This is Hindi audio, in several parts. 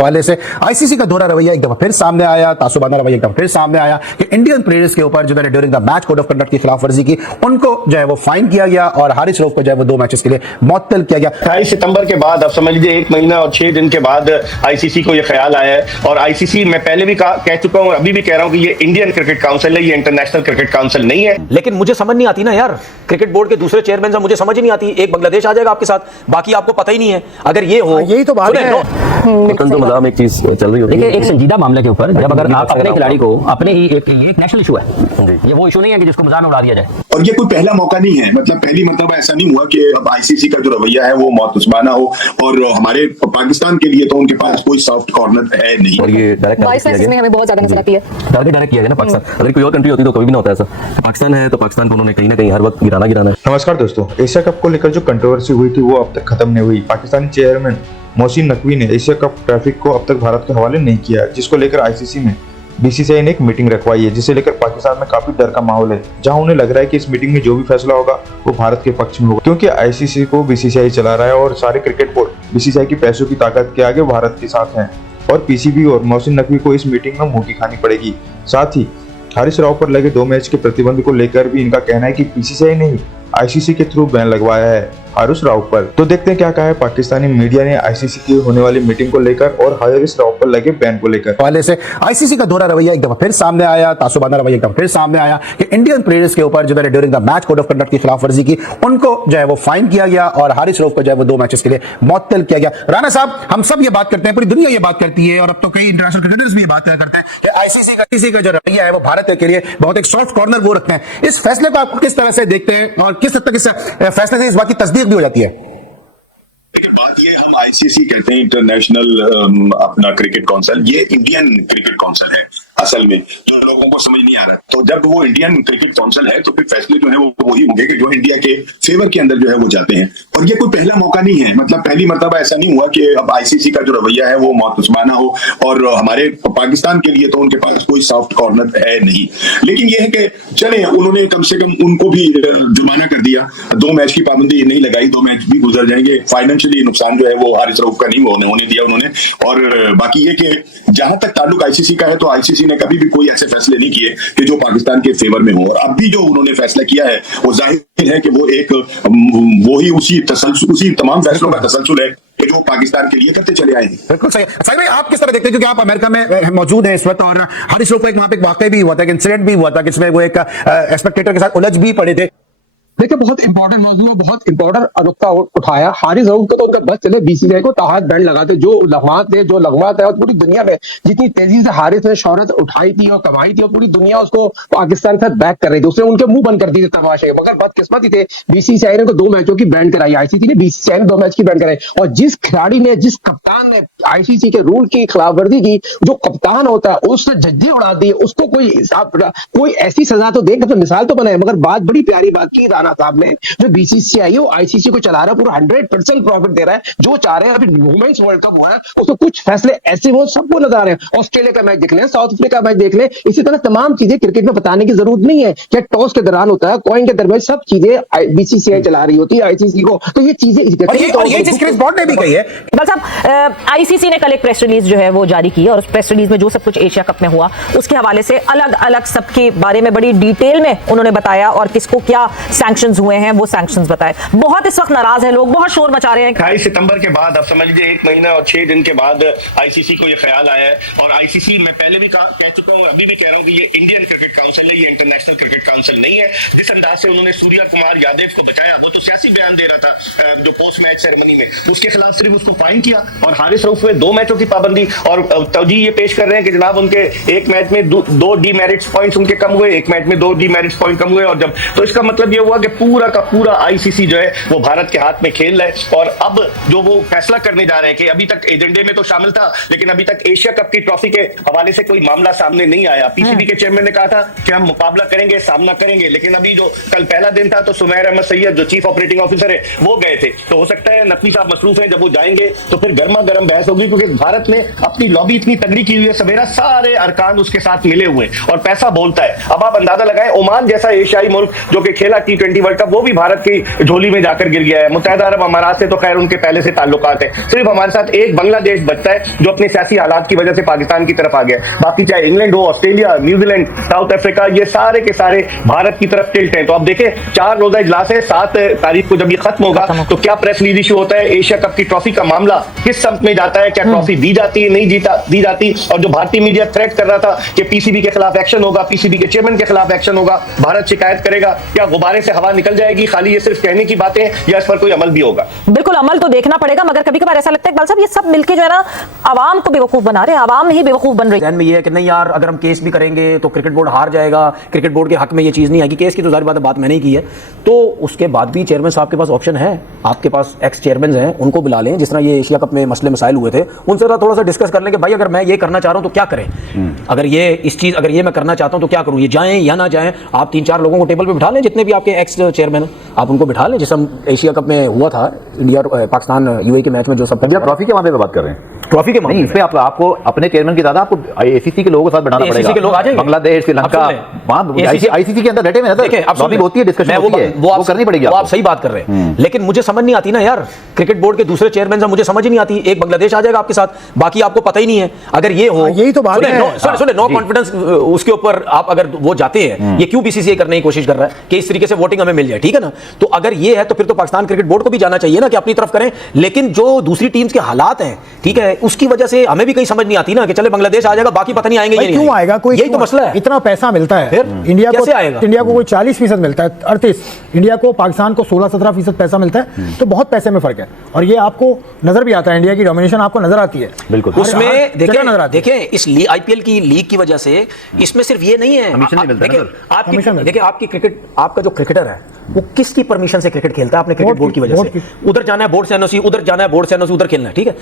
हवाले से आईसीसी का दोहरा रवैया एक दफा फिर सामने आया, तासुबाना रवैया एक दफा फिर सामने आया कि इंडियन प्लेयर्स के ऊपर जिन्होंने during the match code of conduct की खिलाफ वर्जी की उनको जो है वो फाइन किया गया और हारिस रऊफ को जो है वो 2 मैचेस के लिए मुअत्तल किया गया। 28 सितंबर के बाद आप समझ लीजिए 1 महीना और 6 दिन के बाद आईसीसी को ये ख्याल आया है। और आईसीसी मैं पहले भी कह चुका हूं, अभी भी कह रहा हूं कि ये इंडियन क्रिकेट काउंसिल है, ये इंटरनेशनल क्रिकेट काउंसिल नहीं है। लेकिन मुझे समझ नहीं आती ना यार, क्रिकेट बोर्ड के दूसरे चेयरमैन मुझे समझ ही नहीं आती। एक बांग्लादेश आ जाएगा आपके साथ, बाकी आपको पता ही नहीं है। अगर ये हो, यही तो बात है। तो मदाम एक चीज चल रही होती है, एक संजीदा मामले के ऊपर जब अगर आप अपने खिलाड़ी को अपने ही एक नेशनल इशू है, ये वो इशू नहीं है कि जिसको मजाक में उड़ा दिया जाए। और ये कोई पहला मौका नहीं है, मतलब पहली मर्तबा ऐसा नहीं हुआ कि अब आईसीसी का जो रवैया है वो मुअत्तसबाना हो। और हमारे पाकिस्तान के लिए तो उनके पास कोई सॉफ्ट कॉर्नर है नहीं। और ये वाइस चांसलर में हमें बहुत ज्यादा नजर आती है। डायरेक्ट किया गया ना पाकिस्तान। अगर कोई और कंट्री होती तो कभी भी ना होता ऐसा। पाकिस्तान है तो पाकिस्तान को उन्होंने कहीं ना कहीं हर वक्त गिराना है। नमस्कार दोस्तों, एशिया कप को लेकर जो कंट्रोवर्सी हुई थी वो अब तक खत्म नहीं हुई। पाकिस्तानी चेयरमैन मोहसिन नकवी ने एशिया कप ट्रैफिक को अब तक भारत के हवाले नहीं किया, जिसको लेकर आईसीसी में बीसीसीआई ने एक मीटिंग रखवाई है, जिसे लेकर पाकिस्तान में काफी डर का माहौल है, जहां उन्हें लग रहा है कि इस मीटिंग में जो भी फैसला होगा वो भारत के पक्ष में होगा, क्योंकि आईसीसी को बीसीसीआई चला रहा है और सारे क्रिकेट बोर्ड बीसीसीआई की पैसों की ताकत के आगे भारत के साथ हैं। और पीसीबी और मोहसिन नकवी को इस मीटिंग में मुंह की खानी पड़ेगी। साथ ही हारिस राव पर लगे 2 मैच के प्रतिबंध को लेकर भी इनका कहना है कि बीसीसीआई ने आईसीसी के थ्रू बैन लगवाया है हारिस राव पर। तो देखते हैं क्या कहा है पाकिस्तानी मीडिया ने आईसीसी की होने वाली मीटिंग को लेकर और हारिस राव पर लगे बैन को लेकर। हवाले से आईसीसी का दोहरा रवैया एक दफा फिर सामने आया, तासुबाना रवैया एक दफा फिर सामने आया कि इंडियन प्लेयर्स के ऊपर जिन्होंने during the match code of conduct की खिलाफ वर्जी की उनको जो है वो फाइन किया गया और हारिस रऊफ को जो है वो 2 मैचेस के लिए मुअत्तल किया गया। राना साहब, हम सब ये बात करते हैं, पूरी दुनिया ये बात करती है और अब तो कई इंटरनेशनल क्रिकेटर्स भी ये बात करते हैं कि आईसीसी का जो रवैया है वो भारत के लिए बहुत एक सॉफ्ट कॉर्नर वो रखते हैं। इस फैसले को आप किस तरह से देखते हैं और किस हद तक इस फैसले से इस बात की तस्दीक भी हो जाती है? लेकिन बात ये, हम आईसीसी कहते हैं इंटरनेशनल अपना क्रिकेट काउंसिल, ये इंडियन क्रिकेट काउंसिल है असल में, जो लोगों को समझ नहीं आ रहा। तो जब वो इंडियन क्रिकेट काउंसिल है तो फिर फैसले जो है वो वही होंगे कि जो इंडिया के फेवर के अंदर जो है वो जाते हैं। और ये कोई पहला मौका नहीं है, मतलब पहली मर्तबा ऐसा नहीं हुआ कि अब आईसीसी का जो रवैया है वो मुअत्तसबाना हो। और हमारे पाकिस्तान के लिए तो उनके पास कोई सॉफ्ट कॉर्नर है नहीं। लेकिन ये है कि चले, उन्होंने कम से कम उनको भी जुर्माना कर दिया, 2 मैच की पाबंदी नहीं लगाई, 2 मैच भी गुजर जाएंगे। फाइनेंशियली नुकसान जो है वो हारिस रऊफ का नहीं होने दिया उन्होंने। और बाकी ये कि जहां तक ताल्लुक आईसीसी का है तो आईसीसी ने कभी भी कोई ऐसे फैसले नहीं किए कि जो पाकिस्तान के फेवर में हो। और अब भी जो उन्होंने फैसला किया है वो जाहिर है कि वो एक वही उसी तमाम फैसलों का तसलसल है कि जो पाकिस्तान के लिए करते चले आए हैं। बिल्कुल सही। साहिब भाई, आप किस तरह देखते हैं, क्योंकि आप अमेरिका में मौजूद हैं इस वक्त और हारिस रऊफ को एक वहां पे एक वाकया भी हुआ था, एक इंसिडेंट भी हुआ था जिसमें वो एक स्पेक्टेटर के साथ उलझ भी पड़े थे। देखिए, बहुत इंपॉर्टेंट मौजूद, बहुत इंपॉर्टेंट नुकता उठाया। हारिस रऊफ को तो उनका बस चले बीसीसीआई को ताहत बैंड लगाते, जो लगमात है और पूरी दुनिया में जितनी तेजी से हारिस ने शोहरत उठाई थी और कमाई थी और पूरी दुनिया उसको पाकिस्तान से बैक कर रही थी, उसने उनके मुंह बंद कर दिए थे तमाशे। मगर बदकिस्मती थे, बीसीसीआई ने 2 मैचों की बैन कराई, आईसीसी ने बीसीसीआई ने 2 मैच की बैन कराई। और जिस खिलाड़ी ने, जिस कप्तान ने आईसीसी के रूल की खिलाफवर्जी की, जो कप्तान होता है उसने जज्जी उड़ा दी, उसको कोई ऐसी सजा तो देख, मिसाल तो बनाए। मगर बात, बड़ी प्यारी बात की राना साहब ने, जो बीसीसीआई वो आईसीसी को चला रहा है, पूरा 100% प्रॉफिट दे रहा है, जो चाह रहे हैं। अभी वुमेन्स वर्ल्ड कप हुआ है, उसको कुछ फैसले ऐसे वो सबको नजर आ रहे हैं। ऑस्ट्रेलिया का मैच देख लें, साउथ अफ्रीका का मैच देख लें, इसी तरह तमाम चीजें क्रिकेट में बताने की जरूरत नहीं है। क्या टॉस के दौरान होता है, कॉइन के दरमियान, सब चीजें बीसीसीआई चला रही होती है आईसीसी को। तो ये चीजें आईसीसी ने कल एक प्रेस रिलीज जो है वो जारी की और उस प्रेस रिलीज में जो सब कुछ एशिया कप में हुआ उसके हवाले से अलग अलग सबके बारे में बड़ी डिटेल में उन्होंने बताया और किसको क्या सैंक्शंस हुए हैं वो सैंक्शंस बताए। बहुत इस वक्त नाराज है लोग, बहुत शोर मचा रहे हैं। 28 सितंबर के बाद आप समझ लीजिए 1 महीना और 6 दिन के बाद आईसीसी को ये ख्याल आया है। और आईसीसी, मैं पहले भी कह चुका हूं, अभी भी कह रहा हूं कि ये इंडियन क्रिकेट काउंसिल है, ये इंटरनेशनल क्रिकेट काउंसिल नहीं है। इस अंदाज से उन्होंने सूर्या कुमार यादव को बचाया। वो तो सियासी बयान दे रहा था जो पोस्ट मैच सेरेमनी में, उसके खिलाफ सिर्फ उसको फाइन किया। और हारिस रऊफ में 2 मैचों की पाबंदी और तवजीह ये पेश कर रहे हैं कि जनाब उनके एक मैच में 2 डीमेरिट्स पॉइंट्स उनके कम हुए, एक मैच में 2 डीमेरिट्स पॉइंट कम हुए। और जब तो इसका मतलब ये हुआ कि पूरा का पूरा आईसीसी जो है वो भारत के हाथ में खेल रहा है। और अब जो वो फैसला करने जा रहे हैं कि अभी तक एजेंडे में तो शामिल था, लेकिन अभी तक एशिया कप की ट्रॉफी के हवाले से कोई मामला सामने नहीं आया। पीसीबी के चेयरमैन ने कहा था कि हम मुकाबला करेंगे, सामना करेंगे, लेकिन अभी जो कल पहला दिन था तो सुमैर अहमद सैयद जो चीफ ऑपरेटिंग ऑफिसर है वो गए थे। तो हो सकता है नकवी साहब मसरूफ है, जब वो जाएंगे तो फिर गर्मा गर्म बहस होगी, क्योंकि भारत ने अपनी लॉबी इतनी तगड़ी की हुई है, सवेरा सारे अरकान उसके साथ मिले हुए और पैसा बोलता है। अब आप अंदाजा लगाएं, ओमान जैसा एशियाई मुल्क जो कि खेला T20 T20 वर्ल्ड कप वो भी भारत की झोली में जाकर गिर गया है। मुत्तहिदा अरब अमारात से तो खैर उनके पहले से ताल्लुकात है, सिर्फ हमारे साथ एक बांग्लादेश बचता है जो अपने सियासी हालात की वजह से पाकिस्तान की तरफ आ गया। बाकी चाहे इंग्लैंड हो, ऑस्ट्रेलिया, न्यूजीलैंड, साउथ अफ्रीका, ये सारे के सारे भारत की तरफ टिल्ट हैं। तो अब देखें 4 रोजा इजलास है, 7 तारीख को जब ये खत्म होगा तो क्या प्रेस रिलीज इशू होता है, एशिया कप की ट्रॉफी का मामला किस सब्त में जाता है, क्या ट्रॉफी दी जाती है, नहीं दी जाती। और जो भारतीय मीडिया थ्रेट कर रहा था कि पीसीबी के खिलाफ एक्शन होगा, पीसीबी के चेयरमैन के खिलाफ एक्शन होगा, भारत शिकायत करेगा, क्या गुब्बारे से हवा निकल जाएगी, खाली ये सिर्फ कहने की बातें, या इस पर कोई अमल भी होगा? बिल्कुल अमल तो देखना पड़ेगा, मगर कभी कभार ऐसा लगता है इकबाल साहब ये सब मिलके जो है ना आवाम को बेवकूफ बना रहे हैं, आवाम ही बेवकूफ बन रही है। ध्यान में ये है कि नहीं यार, अगर हम केस भी करेंगे तो क्रिकेट बोर्ड हार जाएगा, क्रिकेट बोर्ड के हक में ये चीज़ नहीं आएगी। केस की तो जाहिर बात मैंने ही की है, तो उसके बाद भी चेयरमैन साहब के पास ऑप्शन है, आपके पास एक्स चेयरमैन हैं, उनको बुला लें। जिस तरह ये एशिया कप में मसले मसाइल हुए थे, उनसे थोड़ा सा डिस्कस कर लें कि भाई अगर मैं ये करना चाह रहा हूँ तो क्या करें, अगर ये मैं करना चाहता हूँ तो क्या करूँ, ये जाएं या ना जाएं। आप 3-4 लोगों को टेबल पे बिठा लें, जितने भी आपके एक्स चेयरमैन हैं आप उनको बिठा लें। जैसे हम एशिया कप में हुआ था इंडिया और पाकिस्तान यूएई के मैच में, जो सब ट्रॉफी के मामले में बात कर रहे हैं, ट्रॉफी के नहीं, इस पे आपको अपने चेयरमैन की ज्यादा आपको आईसीसी के लोगों के साथ बनाना पड़ेगा। आईसीसी के लोग आ जाएंगे, बांग्लादेश, श्रीलंका, आईसीसी के अंदर बैठे में लॉबी होती है, डिस्कशन होती है, वो करनी पड़ेगी। वो आप सही बात कर रहे हैं, लेकिन मुझे समझ नहीं आती ना यार, क्रिकेट बोर्ड के दूसरे चेयरमैन मुझे समझ ही नहीं आती। एक बांग्लादेश आ जाएगा आपके साथ, बाकी आपको पता ही नहीं है। अगर ये हो, यही तो बात है। सुने नो कॉन्फिडेंस उसके ऊपर आप अगर वो जाते हैं, ये क्यों बीसीसीआई करने की कोशिश कर रहा है कि इस तरीके से वोटिंग हमें मिल जाए, ठीक है ना। तो अगर ये है तो फिर तो पाकिस्तान क्रिकेट बोर्ड को भी जाना चाहिए ना कि अपनी तरफ करें। लेकिन जो दूसरी टीम्स के हालात हैं, ठीक है, उसकी वजह से हमें भी कहीं समझ नहीं आती ना कि चले बांग्लादेश आ जाएगा, बाकी पता नहीं आएंगे क्यों आएगा, कोई यही तो मसला है। इतना पैसा मिलता है इंडिया को, इंडिया को कोई 40% मिलता है, 38, इंडिया को, पाकिस्तान को 16-17% पैसा मिलता है, तो बहुत पैसे में फर्क है। और ये आपको नजर भी आता है, इंडिया की डोमिनेशन आपको नजर आती है बिल्कुल। उसमें देखें इस आईपीएल की लीग की वजह से इसमें सिर्फ ये नहीं है, देखिए आपकी क्रिकेट, आपका जो क्रिकेटर है वो किसकी परमिशन से क्रिकेट खेलता है, आपने क्रिकेट बोर्ड की वजह से। उधर जाना है बोर्ड से एनओसी, उधर जाना है बोर्ड से एनओसी, उधर खेलना है, ठीक है।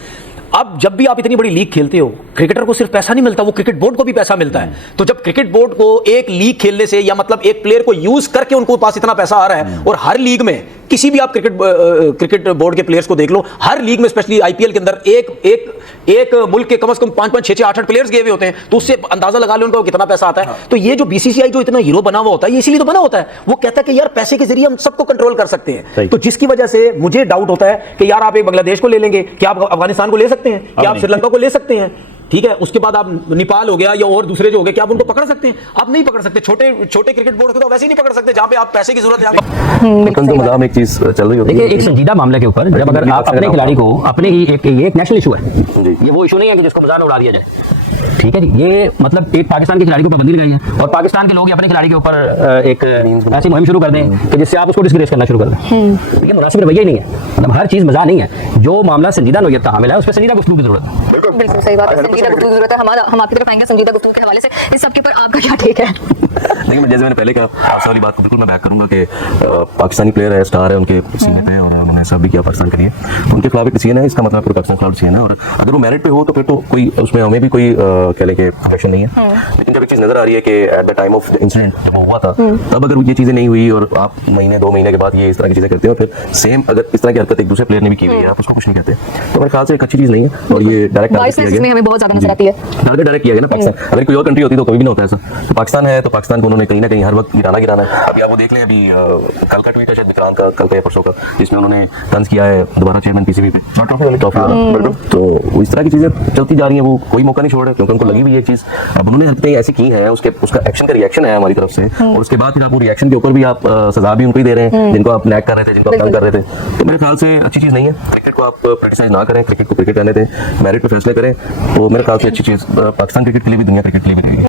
अब जब भी आप इतनी बड़ी लीग खेलते हो, क्रिकेटर को सिर्फ पैसा नहीं मिलता, वो क्रिकेट बोर्ड को भी पैसा मिलता है। तो जब क्रिकेट बोर्ड को एक लीग खेलने से, या मतलब एक प्लेयर को यूज करके उनको पास इतना पैसा आ रहा है, और हर लीग में किसी भी आप क्रिकेट बोर्ड के प्लेयर्स को देख लो, हर लीग में स्पेशली आईपीएल के अंदर एक मुल्क के कम से कम 5-5, 6-6, 8-8 प्लेयर्स गए हुए होते हैं, तो उससे अंदाजा लगा लो उनको कितना पैसा आता है। तो ये जो बीसीसीआई जो इतना हीरो बना हुआ होता है, ये इसीलिए तो बना होता है, वो कहता है कि यार पैसे के जरिए हम सबको कंट्रोल कर सकते हैं। तो जिसकी वजह से मुझे डाउट होता है कि यार आप एक बांग्लादेश को ले लेंगे, क्या आप अफगानिस्तान को ले सकते हैं, क्या आप श्रीलंका को ले सकते हैं, ठीक है, उसके बाद आप नेपाल हो गया या और दूसरे जो हो गए, क्या आप उनको पकड़ सकते हैं? आप नहीं पकड़ सकते। छोटे क्रिकेट बोर्ड को तो वैसे ही नहीं पकड़ सकते, जहां पे आप पैसे की जरूरत है। एक चीज चल रही होती देखिए, एक संजीदा मामले के ऊपर जब अगर आप अपने खिलाड़ी को, अपने ही एक नेशनल इशू है, ये वो इशू नहीं है कि जिसको मजाक उड़ा दिया जाए, ठीक है जी। ये मतलब एक पाकिस्तान के खिलाड़ी के ऊपर पाबंदी लगाई है, और पाकिस्तान के लोग अपने खिलाड़ी के ऊपर एक ऐसी मुहिम शुरू कर दें कि जिससे आप उसको डिस्ग्रेस करना शुरू कर दें। ये मुनासिब रवैया ही नहीं है, मतलब हर चीज मजाक नहीं है। जो मामला संजीदा नोयत का हामिल है, उस पर संजीदा गुफ्तगू की जरूरत है। बिल्कुल सही बात है, संजीदा गुफ्तगू की जरूरत है। हम आपकी तरफ आएंगे संजीदा गुफ्तगू के हवाले से। इस सब के ऊपर आपका क्या ठीक है? देखिए, जैसे मैंने पहले कहा, आपसे वाली बात को बिल्कुल मैं बैक करूंगा कि पाकिस्तानी प्लेयर है, स्टार है, उनके सीने पे, और उन्होंने सब भी किया पाकिस्तान के लिए, उनके खिलाफ एक सीन है, इसका मतलब पूरा पाकिस्तान खिलाफ सीन है। और अगर वो मेरिट पे हो तो फिर तो कोई उसमें हमें भी कोई कह लें कि क्वेश्चन नहीं है। लेकिन जब एक चीज नजर आ रही है कि at the time of incident जब वो हुआ था, तब अगर ये चीजें नहीं हुई और आप महीने 2 महीने के बाद ये इस तरह की चीजें करते हो, फिर सेम अगर इस तरह की हरकत एक दूसरे प्लेयर ने भी की हुई है, आप उसको कुछ नहीं कहते, तो मेरे ख्याल से एक अच्छी चीज नहीं है। और ये डायरेक्ट हमें बहुत ज्यादा नजर आती है, डायरेक्ट किया गया ना पाकिस्तान। अगर कोई और कंट्री होती तो कभी भी नहीं होता ऐसा। तो पाकिस्तान है तो पाकिस्तान को उन्होंने कहीं ना कहीं हर वक्त गिराना है। अभी आप वो देख लें, अभी कल का ट्वीट है शायद विक्रांत का, कल का या परसों का, जिसमें उन्होंने तंज किया है दोबारा चेयरमैन पीसीबी पे, ट्रॉफी वाला। तो इस तरह की चीजें चलती जा रही हैं, वो कोई मौका नहीं छोड़ रहे, क्योंकि उनको लगी हुई है चीज। अब उन्होंने हरकतें ऐसी की हैं, उसका एक्शन का रिएक्शन है हमारी तरफ से, और उसके बाद फिर आप वो रिएक्शन के ऊपर भी आप सजा भी उनको ही दे रहे हैं, जिनको आप नैक कर रहे थे, जिनको आप तंग कर रहे थे। तो मेरे ख्याल से अच्छी चीज नहीं है। क्रिकेट को आप क्रिटिसाइज ना करें, क्रिकेट को क्रिकेट रहने दें, मेरिट पे फैसले करें, तो मेरे ख्याल से अच्छी चीज पाकिस्तान क्रिकेट के लिए भी, दुनिया क्रिकेट के लिए भी।